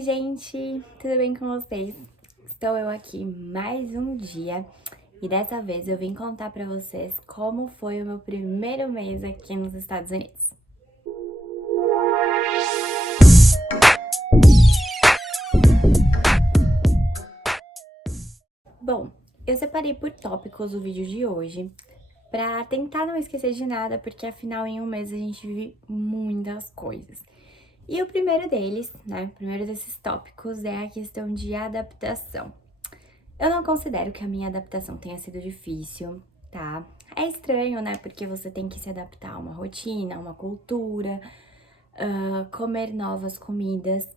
Oi, gente! Tudo bem com vocês? Estou eu aqui mais um dia e dessa vez eu vim contar pra vocês como foi o meu primeiro mês aqui nos Estados Unidos. Bom, eu separei por tópicos o vídeo de hoje pra tentar não esquecer de nada, porque afinal em um mês a gente vive muitas coisas. E o primeiro deles, né, o primeiro desses tópicos é a questão de adaptação. Eu não considero que a minha adaptação tenha sido difícil, tá? É estranho, né? Porque você tem que se adaptar a uma rotina, a uma cultura, comer novas comidas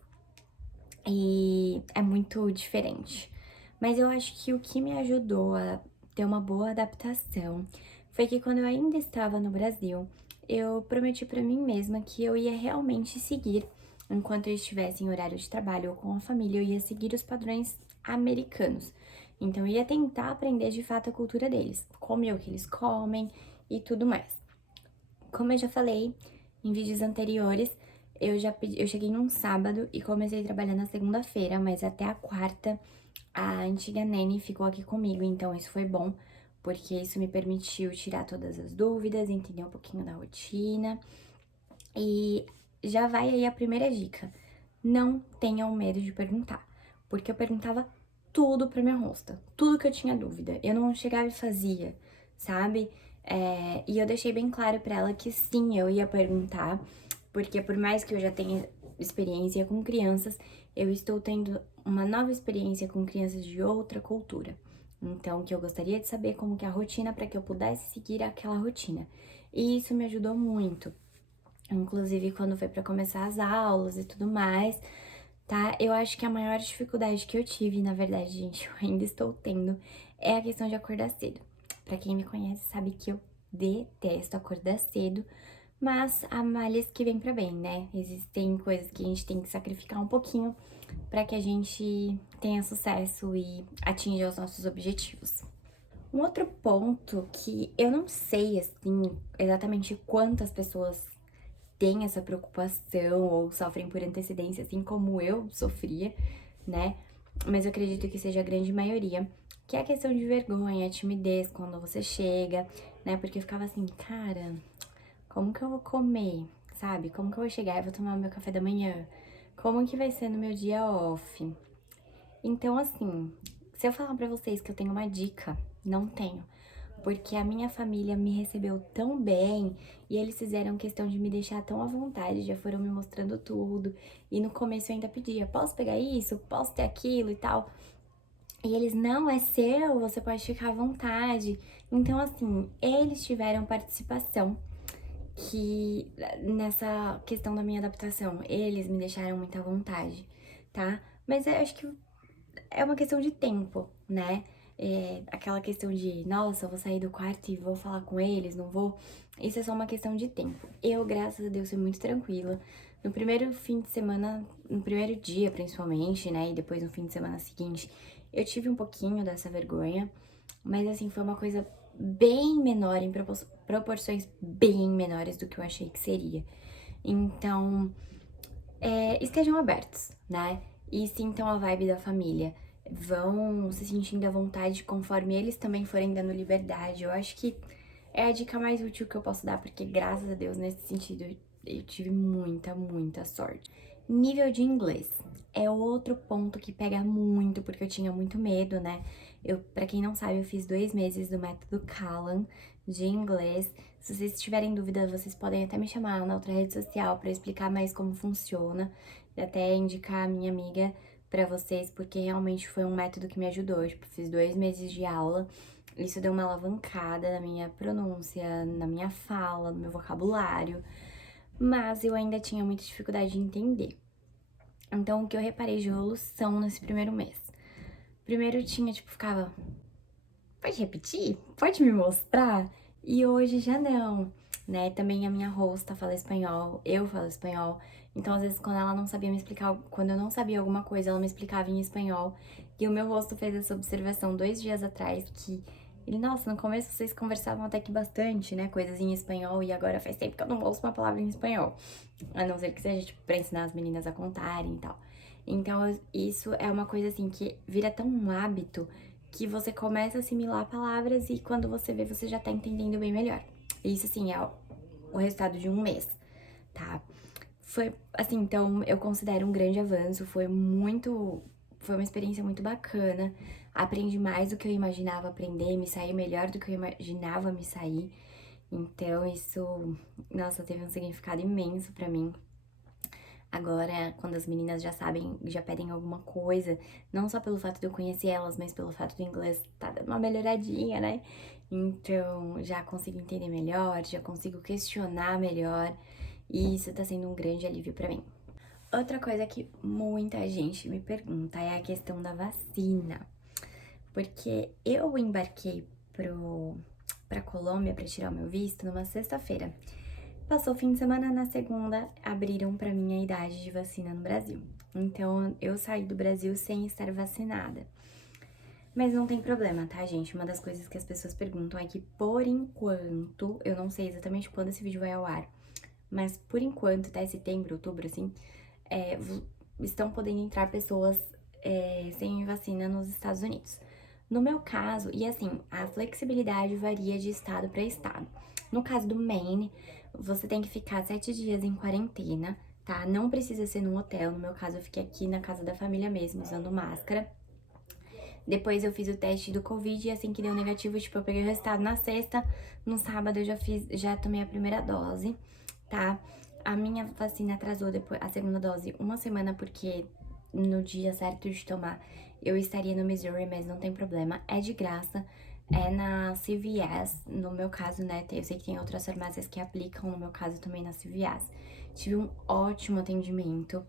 e é muito diferente. Mas eu acho que o que me ajudou a ter uma boa adaptação foi que quando eu ainda estava no Brasil, eu prometi pra mim mesma que eu ia realmente seguir, enquanto eu estivesse em horário de trabalho ou com a família, eu ia seguir os padrões americanos. Então, eu ia tentar aprender de fato a cultura deles, comer o que eles comem e tudo mais. Como eu já falei em vídeos anteriores, eu cheguei num sábado e comecei a trabalhar na segunda-feira, mas até a quarta a antiga Nene ficou aqui comigo, então isso foi bom, porque isso me permitiu tirar todas as dúvidas, entender um pouquinho da rotina. E já vai aí a primeira dica: não tenham medo de perguntar, porque eu perguntava tudo pra minha hosta, tudo que eu tinha dúvida. Eu não chegava e fazia, sabe? E eu deixei bem claro pra ela que sim, eu ia perguntar, porque por mais que eu já tenha experiência com crianças, eu estou tendo uma nova experiência com crianças de outra cultura. Então, que eu gostaria de saber como que é a rotina para que eu pudesse seguir aquela rotina. E isso me ajudou muito. Inclusive, quando foi pra começar as aulas e tudo mais, tá? Eu acho que a maior dificuldade que eu tive, na verdade, gente, eu ainda estou tendo, é a questão de acordar cedo. Pra quem me conhece sabe que eu detesto acordar cedo, mas há males que vem pra bem, né? Existem coisas que a gente tem que sacrificar um pouquinho pra que a gente tenha sucesso e atinja os nossos objetivos. Um outro ponto que eu não sei, assim, exatamente quantas pessoas têm essa preocupação ou sofrem por antecedência, assim como eu sofria, né? Mas eu acredito que seja a grande maioria, que é a questão de vergonha, timidez quando você chega, né? Porque eu ficava assim, cara, como que eu vou comer, sabe? Como que eu vou chegar e vou tomar meu café da manhã? Como que vai ser no meu dia off? Então, assim, se eu falar pra vocês que eu tenho uma dica, não tenho. Porque a minha família me recebeu tão bem e eles fizeram questão de me deixar tão à vontade, já foram me mostrando tudo. E no começo eu ainda pedia, posso pegar isso? Posso ter aquilo e tal? E eles, não, é seu, você pode ficar à vontade. Então, assim, eles tiveram participação que nessa questão da minha adaptação, eles me deixaram muito à vontade, tá? Mas eu acho que é uma questão de tempo, né? Aquela questão de, nossa, eu vou sair do quarto e vou falar com eles, não vou. Isso é só uma questão de tempo. Eu, graças a Deus, fui muito tranquila. No primeiro fim de semana, no primeiro dia principalmente, né? E depois no fim de semana seguinte, eu tive um pouquinho dessa vergonha, mas assim, foi uma coisa bem menor, em proporções bem menores do que eu achei que seria. Então, estejam abertos, né? E sintam a vibe da família. Vão se sentindo à vontade conforme eles também forem dando liberdade. Eu acho que é a dica mais útil que eu posso dar, porque graças a Deus, nesse sentido, eu tive muita sorte. Nível de inglês é outro ponto que pega muito, porque eu tinha muito medo, né? Pra quem não sabe, eu fiz 2 meses do método Callan de inglês. Se vocês tiverem dúvida, vocês podem até me chamar na outra rede social pra explicar mais como funciona e até indicar a minha amiga pra vocês, porque realmente foi um método que me ajudou. Tipo, fiz 2 meses de aula, isso deu uma alavancada na minha pronúncia, na minha fala, no meu vocabulário, mas eu ainda tinha muita dificuldade de entender. Então, o que eu reparei de evolução nesse primeiro mês? Primeiro eu tinha, tipo, ficava, pode repetir? Pode me mostrar? E hoje já não, né? Também a minha hosta fala espanhol, eu falo espanhol. Então, às vezes, quando ela não sabia me explicar, quando eu não sabia alguma coisa, ela me explicava em espanhol. E o meu rosto fez essa observação 2 dias atrás, que ele, nossa, no começo vocês conversavam até que bastante, né? Coisas em espanhol, e agora faz tempo que eu não ouço uma palavra em espanhol. A não ser que seja, tipo, pra ensinar as meninas a contarem e tal. Então, isso é uma coisa assim que vira tão um hábito que você começa a assimilar palavras e quando você vê, você já tá entendendo bem melhor. Isso, assim, é o resultado de um mês, tá? Foi, assim, então eu considero um grande avanço, foi uma experiência muito bacana. Aprendi mais do que eu imaginava aprender, me saí melhor do que eu imaginava me sair. Então, isso, nossa, teve um significado imenso pra mim. Agora, quando as meninas já sabem, já pedem alguma coisa, não só pelo fato de eu conhecer elas, mas pelo fato do inglês tá dando uma melhoradinha, né? Então, já consigo entender melhor, já consigo questionar melhor, e isso tá sendo um grande alívio pra mim. Outra coisa que muita gente me pergunta é a questão da vacina, porque eu embarquei pra Colômbia pra tirar o meu visto numa sexta-feira. Passou o fim de semana, na segunda abriram pra mim a idade de vacina no Brasil. Então eu saí do Brasil sem estar vacinada. Mas não tem problema, tá, gente? Uma das coisas que as pessoas perguntam é que por enquanto, eu não sei exatamente quando esse vídeo vai ao ar, mas por enquanto, até setembro, outubro, assim, estão podendo entrar pessoas sem vacina nos Estados Unidos. No meu caso, e assim, a flexibilidade varia de estado para estado. No caso do Maine, você tem que ficar 7 dias em quarentena, tá? Não precisa ser num hotel. No meu caso, eu fiquei aqui na casa da família mesmo, usando máscara. Depois eu fiz o teste do Covid e assim que deu negativo, tipo, eu peguei o resultado na sexta, no sábado eu já tomei a primeira dose, tá? A minha vacina atrasou depois, a segunda dose, uma semana, porque no dia certo de tomar eu estaria no Missouri, mas não tem problema, é de graça, é na CVS, no meu caso, né, eu sei que tem outras farmácias que aplicam, no meu caso também na CVS. Tive um ótimo atendimento,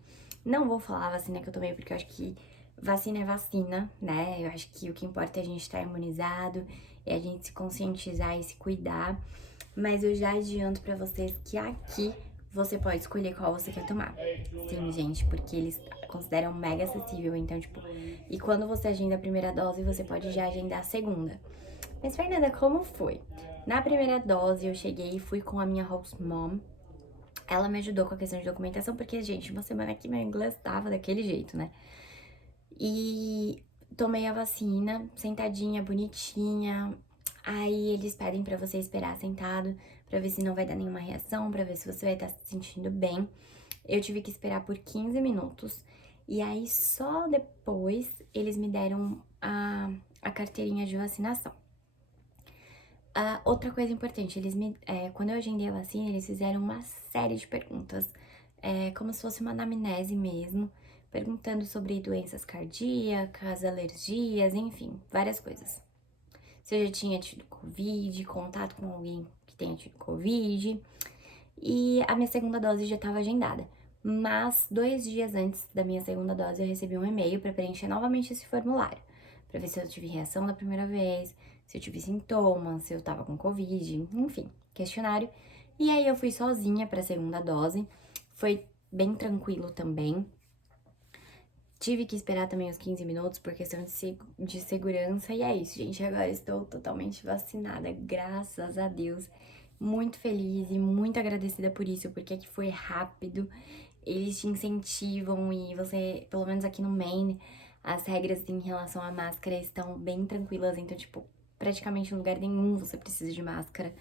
não vou falar a vacina que eu tomei, porque eu acho que vacina é vacina, né? Eu acho que o que importa é a gente estar imunizado, é a gente se conscientizar e se cuidar. Mas eu já adianto pra vocês que aqui você pode escolher qual você quer tomar. Sim, gente, porque eles consideram mega acessível, então, tipo... E quando você agenda a primeira dose, você pode já agendar a segunda. Mas, Fernanda, como foi? Na primeira dose, eu cheguei e fui com a minha host mom. Ela me ajudou com a questão de documentação, porque, gente, uma semana aqui meu inglês tava daquele jeito, né? E tomei a vacina, sentadinha, bonitinha. Aí eles pedem pra você esperar sentado, pra ver se não vai dar nenhuma reação, pra ver se você vai estar se sentindo bem. Eu tive que esperar por 15 minutos. E aí só depois eles me deram a carteirinha de vacinação. Outra coisa importante, quando eu agendei a vacina, eles fizeram uma série de perguntas, como se fosse uma anamnese mesmo, perguntando sobre doenças cardíacas, alergias, enfim, várias coisas. Se eu já tinha tido Covid, contato com alguém que tenha tido Covid, e a minha segunda dose já estava agendada. Mas 2 dias antes da minha segunda dose, eu recebi um e-mail para preencher novamente esse formulário, para ver se eu tive reação da primeira vez, se eu tive sintomas, se eu tava com Covid, enfim, questionário. E aí eu fui sozinha para a segunda dose, foi bem tranquilo também. Tive que esperar também os 15 minutos por questão de segurança. E é isso, gente. Agora estou totalmente vacinada, graças a Deus. Muito feliz e muito agradecida por isso, porque aqui foi rápido. Eles te incentivam e você, pelo menos aqui no Maine, as regras em relação à máscara estão bem tranquilas. Então, tipo, praticamente em lugar nenhum você precisa de máscara.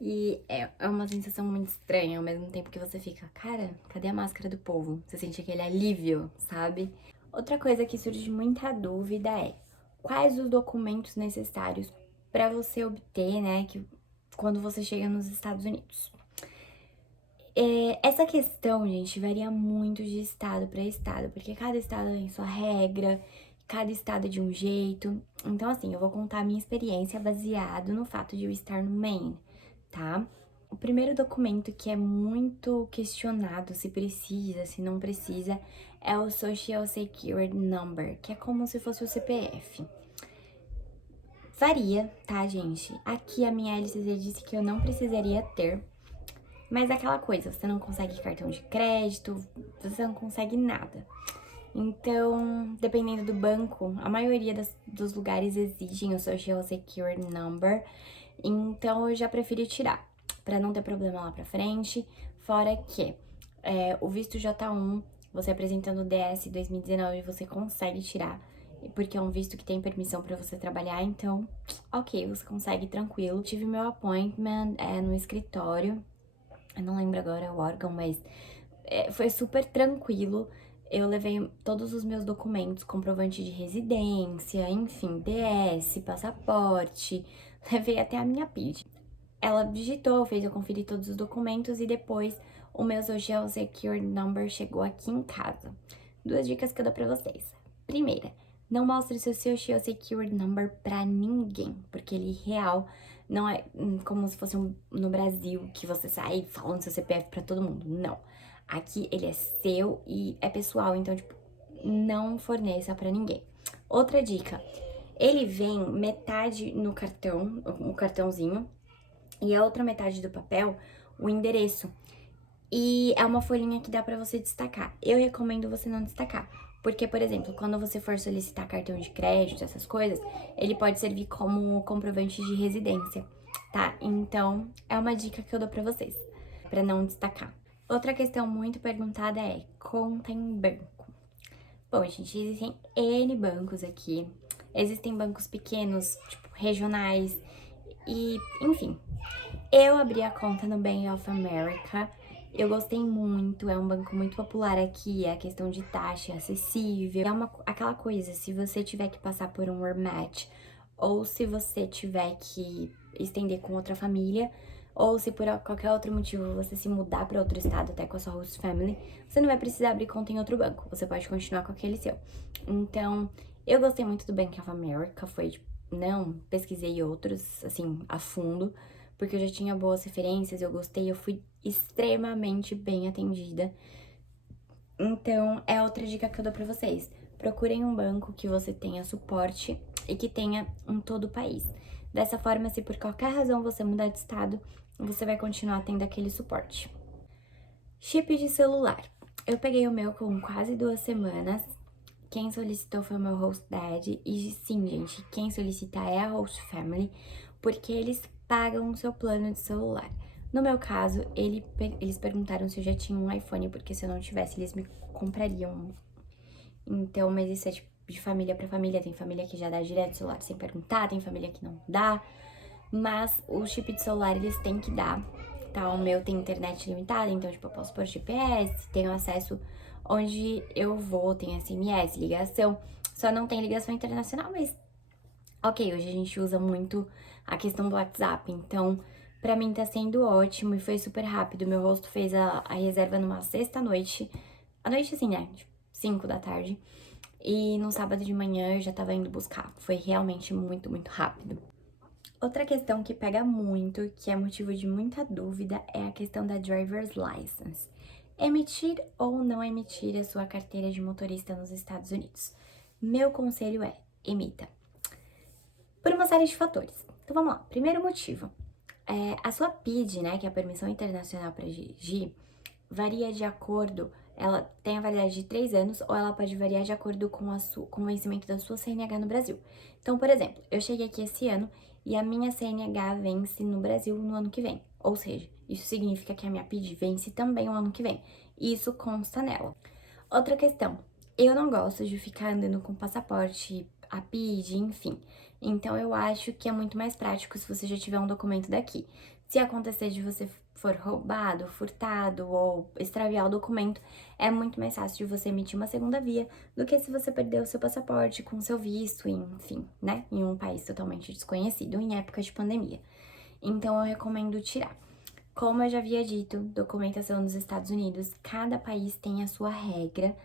E é uma sensação muito estranha, ao mesmo tempo que você fica, cara, cadê a máscara do povo? Você sente aquele alívio, sabe? Outra coisa que surge muita dúvida é quais os documentos necessários para você obter, né, quando você chega nos Estados Unidos. Essa questão, gente, varia muito de estado para estado, porque cada estado tem sua regra, cada estado é de um jeito. Então, assim, eu vou contar a minha experiência baseado no fato de eu estar no Maine, tá? O primeiro documento que é muito questionado se precisa, se não precisa, é o Social Security Number, que é como se fosse o CPF. Varia, tá, gente? Aqui a minha LCZ disse que eu não precisaria ter, mas é aquela coisa, você não consegue cartão de crédito, você não consegue nada. Então, dependendo do banco, a maioria dos lugares exigem o Social Security Number, então eu já preferi tirar, pra não ter problema lá pra frente. Fora que o visto J1 você apresentando o DS 2019, você consegue tirar, porque é um visto que tem permissão pra você trabalhar, então, ok, você consegue tranquilo. Tive meu appointment no escritório, eu não lembro agora o órgão, mas foi super tranquilo. Eu levei todos os meus documentos, comprovante de residência, enfim, DS, passaporte, levei até a minha PID. Ela digitou, fez eu conferir todos os documentos e depois o meu Social Security Number chegou aqui em casa. Duas dicas que eu dou pra vocês. Primeira, não mostre seu Social Security Number pra ninguém, porque ele real não é como se fosse no Brasil, que você sai falando seu CPF pra todo mundo. Não. Aqui ele é seu e é pessoal, então, tipo, não forneça pra ninguém. Outra dica, ele vem metade no cartão, o cartãozinho, e a outra metade do papel, o endereço. E é uma folhinha que dá pra você destacar. Eu recomendo você não destacar. Porque, por exemplo, quando você for solicitar cartão de crédito, essas coisas, ele pode servir como comprovante de residência, tá? Então, é uma dica que eu dou pra vocês, pra não destacar. Outra questão muito perguntada é conta em banco. Bom, gente, existem N bancos aqui. Existem bancos pequenos, tipo, regionais. E, enfim, eu abri a conta no Bank of America. Eu gostei muito, é um banco muito popular aqui, a questão de taxa é acessível. É aquela coisa, se você tiver que passar por um rematch, ou se você tiver que estender com outra família, ou se por qualquer outro motivo você se mudar para outro estado, até com a sua host family, você não vai precisar abrir conta em outro banco, você pode continuar com aquele seu. Então, eu gostei muito do Bank of America, foi, tipo, não pesquisei outros, assim, a fundo, porque eu já tinha boas referências, eu gostei, eu fui extremamente bem atendida. Então, é outra dica que eu dou pra vocês. Procurem um banco que você tenha suporte e que tenha em todo o país. Dessa forma, se por qualquer razão você mudar de estado, você vai continuar tendo aquele suporte. Chip de celular. Eu peguei o meu com quase 2 semanas. Quem solicitou foi o meu host dad. E sim, gente, quem solicita é a host family, porque eles pagam o seu plano de celular. No meu caso, eles perguntaram se eu já tinha um iPhone, porque se eu não tivesse, eles me comprariam. Então, mas isso é tipo de família pra família. Tem família que já dá direto celular sem perguntar, tem família que não dá. Mas o chip de celular eles têm que dar, tá? O meu tem internet limitada, então, tipo, eu posso pôr GPS, tenho acesso onde eu vou, tem SMS, ligação. Só não tem ligação internacional, mas ok, hoje a gente usa muito a questão do WhatsApp, então pra mim tá sendo ótimo e foi super rápido. Meu rosto fez a reserva numa sexta-noite, à noite assim, né? Tipo, 5 da tarde. E no sábado de manhã eu já tava indo buscar. Foi realmente muito, muito rápido. Outra questão que pega muito, que é motivo de muita dúvida, é a questão da driver's license. Emitir ou não emitir a sua carteira de motorista nos Estados Unidos? Meu conselho é, emita. Por uma série de fatores. Então vamos lá. Primeiro motivo. A sua PID, né, que é a Permissão Internacional para Dirigir, varia de acordo, ela tem a validade de 3 anos ou ela pode variar de acordo com o vencimento da sua CNH no Brasil. Então, por exemplo, eu cheguei aqui esse ano e a minha CNH vence no Brasil no ano que vem. Ou seja, isso significa que a minha PID vence também o ano que vem. E isso consta nela. Outra questão, eu não gosto de ficar andando com passaporte, a PID, enfim. Então eu acho que é muito mais prático se você já tiver um documento daqui. Se acontecer de você for roubado, furtado ou extraviar o documento, é muito mais fácil de você emitir uma segunda via do que se você perder o seu passaporte com o seu visto, enfim, né? Em um país totalmente desconhecido, em época de pandemia. Então eu recomendo tirar. Como eu já havia dito, documentação dos Estados Unidos, cada país tem a sua regra,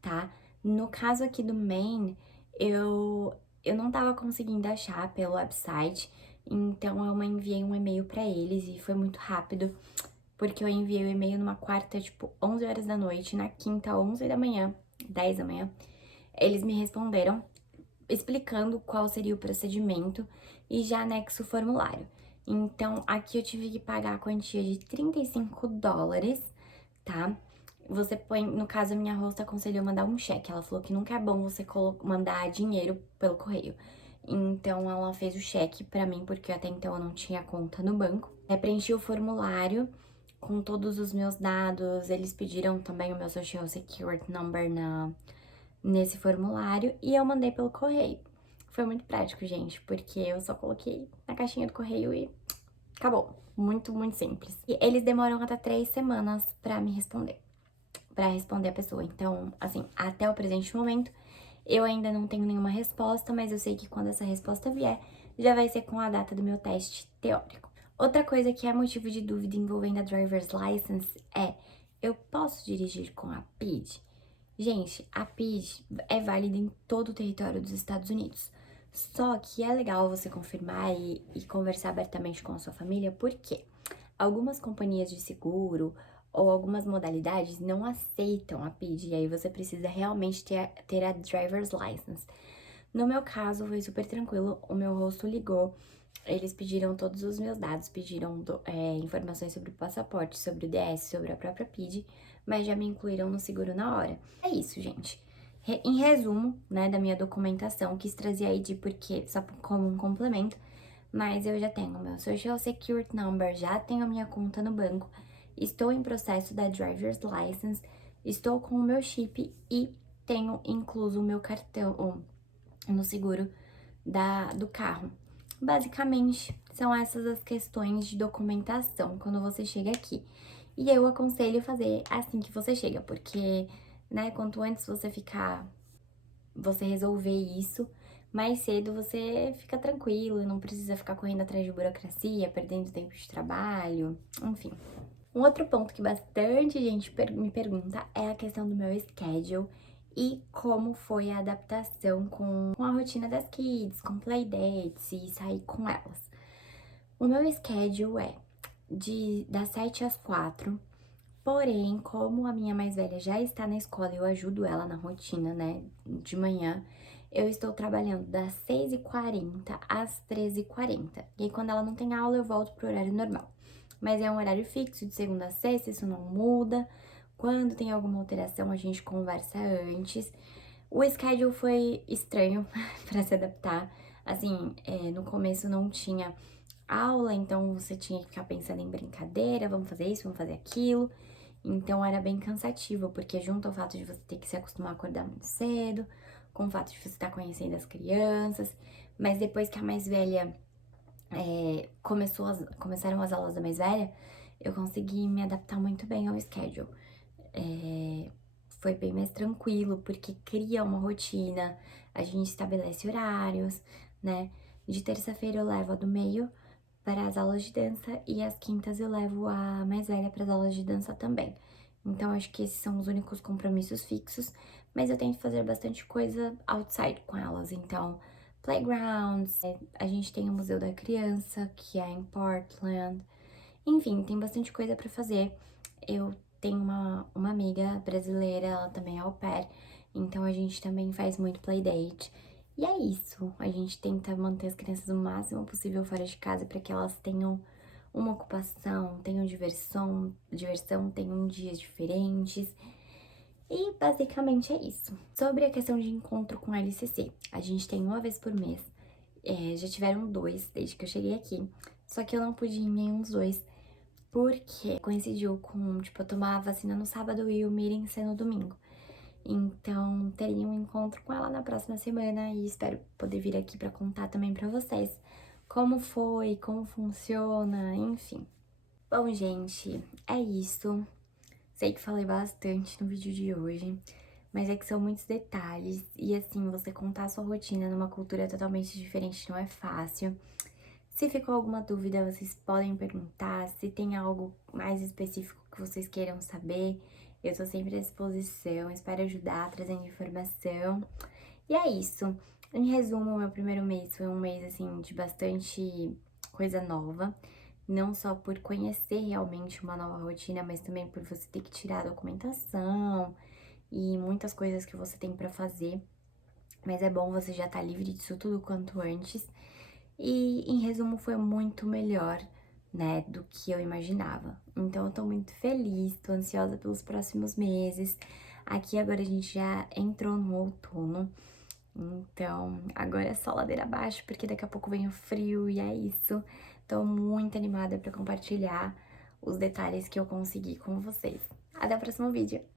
tá? No caso aqui do Maine, eu não tava conseguindo achar pelo website, então eu enviei um e-mail pra eles e foi muito rápido, porque eu enviei o e-mail numa quarta, tipo, 11 horas da noite, na quinta, 11 da manhã, 10 da manhã, eles me responderam explicando qual seria o procedimento e já anexo o formulário. Então, aqui eu tive que pagar a quantia de $35, tá? Você põe, no caso, a minha host aconselhou mandar um cheque. Ela falou que nunca é bom você mandar dinheiro pelo correio. Então, ela fez o cheque pra mim, porque até então eu não tinha conta no banco. Preenchi o formulário, com todos os meus dados, eles pediram também o meu Social Security Number nesse formulário e eu mandei pelo correio. Foi muito prático, gente, porque eu só coloquei na caixinha do correio e acabou. Muito, muito simples. E eles demoram até 3 semanas pra me responder, pra responder a pessoa. Então, assim, até o presente momento, eu ainda não tenho nenhuma resposta, mas eu sei que quando essa resposta vier, já vai ser com a data do meu teste teórico. Outra coisa que é motivo de dúvida envolvendo a driver's license é: eu posso dirigir com a PID? Gente, a PID é válida em todo o território dos Estados Unidos. Só que é legal você confirmar e conversar abertamente com a sua família, porque algumas companhias de seguro ou algumas modalidades não aceitam a PID, e aí você precisa realmente ter a driver's license. No meu caso, foi super tranquilo, o meu rosto ligou, eles pediram todos os meus dados, pediram informações sobre o passaporte, sobre o DS, sobre a própria PID, mas já me incluíram no seguro na hora. É isso, gente. Em resumo, né, da minha documentação, quis trazer a ID porque, só como um complemento, mas eu já tenho meu Social Security Number, já tenho a minha conta no banco, estou em processo da Driver's License, estou com o meu chip e tenho incluso o meu cartão no seguro do carro. Basicamente, são essas as questões de documentação quando você chega aqui. E eu aconselho fazer assim que você chega, porque, né, quanto antes você resolver isso, mais cedo você fica tranquilo, não precisa ficar correndo atrás de burocracia, perdendo tempo de trabalho, enfim. Um outro ponto que bastante gente me pergunta é a questão do meu schedule e como foi a adaptação com a rotina das kids, com playdates e sair com elas. O meu schedule é das 7 às 4, porém, como a minha mais velha já está na escola, eu ajudo ela na rotina, né, de manhã, eu estou trabalhando das 6h40 às 13h40. E aí, quando ela não tem aula, eu volto pro horário normal. Mas é um horário fixo, de segunda a sexta, isso não muda. Quando tem alguma alteração, a gente conversa antes. O schedule foi estranho para se adaptar. Assim, no começo não tinha aula, então você tinha que ficar pensando em brincadeira, vamos fazer isso, vamos fazer aquilo. Então era bem cansativo, porque junto ao fato de você ter que se acostumar a acordar muito cedo, com o fato de você estar conhecendo as crianças, mas depois que a mais velha começaram as aulas da mais velha, eu consegui me adaptar muito bem ao schedule. Foi bem mais tranquilo, porque cria uma rotina, a gente estabelece horários, né? De terça-feira eu levo a do meio para as aulas de dança e às quintas eu levo a mais velha para as aulas de dança também. Então, acho que esses são os únicos compromissos fixos, mas eu tento fazer bastante coisa outside com elas. Então, playgrounds, a gente tem o Museu da Criança, que é em Portland. Enfim, tem bastante coisa para fazer. Eu tenho uma amiga brasileira, ela também é au pair, então a gente também faz muito playdate. E é isso, a gente tenta manter as crianças o máximo possível fora de casa para que elas tenham uma ocupação, tenham diversão, tenham dias diferentes. E basicamente é isso. Sobre a questão de encontro com a LCC, a gente tem uma vez por mês. Já tiveram dois desde que eu cheguei aqui, só que eu não pude ir em nenhum dos dois porque coincidiu com, tipo, eu tomar a vacina no sábado e o meeting ser no domingo. Então, teria um encontro com ela na próxima semana e espero poder vir aqui pra contar também pra vocês como foi, como funciona, enfim. Bom, gente, é isso. Sei que falei bastante no vídeo de hoje, mas é que são muitos detalhes e assim, você contar a sua rotina numa cultura totalmente diferente não é fácil. Se ficou alguma dúvida, vocês podem perguntar. Se tem algo mais específico que vocês queiram saber, eu tô sempre à disposição. Espero ajudar, trazendo informação. E é isso. Em resumo, o meu primeiro mês foi um mês, assim, de bastante coisa nova. Não só por conhecer realmente uma nova rotina, mas também por você ter que tirar a documentação e muitas coisas que você tem pra fazer. Mas é bom você já estar livre disso tudo quanto antes. E, em resumo, foi muito melhor, né, do que eu imaginava. Então, eu tô muito feliz, tô ansiosa pelos próximos meses. Aqui agora a gente já entrou no outono, então agora é só ladeira abaixo, porque daqui a pouco vem o frio e é isso. Tô muito animada pra compartilhar os detalhes que eu consegui com vocês. Até o próximo vídeo!